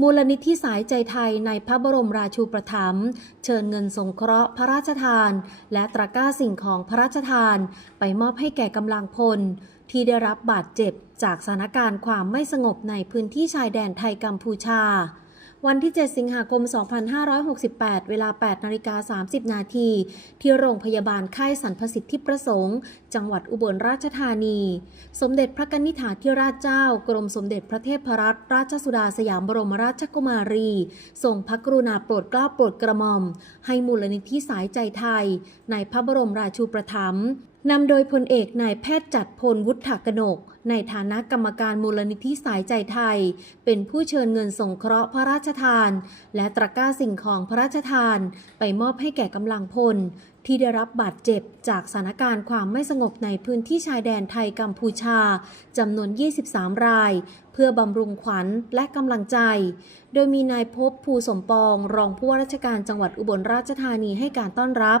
มูลนิธิสายใจไทยในพระบรมราชูปถัมภ์เชิญเงินสงเคราะห์พระราชทาน และตะกร้าสิ่งของพระราชทาน ไปมอบให้แก่กำลังพล ที่ได้รับบาดเจ็บจากสถานการณ์ความไม่สงบในพื้นที่ชายแดนไทยกัมพูชา วันที่ 7 สิงหาคม 2568 เวลา 8นาฬิกา30 นาที ที่โรงพยาบาลค่ายสรรพสิทธิประสงค์ จังหวัดอุบลราชธานี สมเด็จพระกนิษฐาธิราชเจ้า กรมสมเด็จพระเทพรัตนราชสุดาสยามบรมราชกุมารี ทรงพระกรุณาโปรดเกล้าโปรดกระหม่อม ให้มูลนิธิสายใจไทย ในพระบรมราชูปถัมภ์นำโดยพลเอกนายแพทย์จัดพลวุฒากนก ในฐานะกรรมการมูลนิธิสายใจไทย เป็นผู้เชิญเงินสงเคราะห์พระราชทาน และตะกร้าสิ่งของพระราชทาน ไปมอบให้แก่กำลังพล ที่ได้รับบาดเจ็บจากสถานการณ์ความไม่สงบในพื้นที่ชายแดนไทยกัมพูชาจำนวน 23 ราย เพื่อบำรุงขวัญและกำลังใจ โดยมีนายภพภูสมปอง รองผู้ว่าราชการจังหวัดอุบลราชธานีให้การต้อนรับ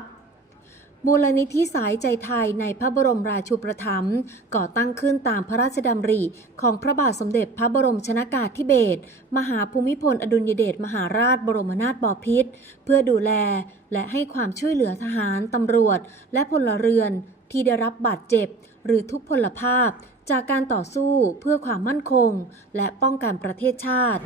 มูลนิธิสายใจไทยในพระบรมราชูปถัมภ์ก่อตั้งขึ้นตามพระราชดำริ ของพระบาทสมเด็จพระบรมชนากาธิเบศรมหาภูมิพลอดุลยเดชมหาราชบรมนาถบพิตรเพื่อดูแลและให้ความช่วยเหลือทหาร ตำรวจ และพลเรือนที่ได้รับบาดเจ็บ หรือทุพพลภาพ จากการต่อสู้เพื่อความมั่นคง และป้องกันประเทศชาติ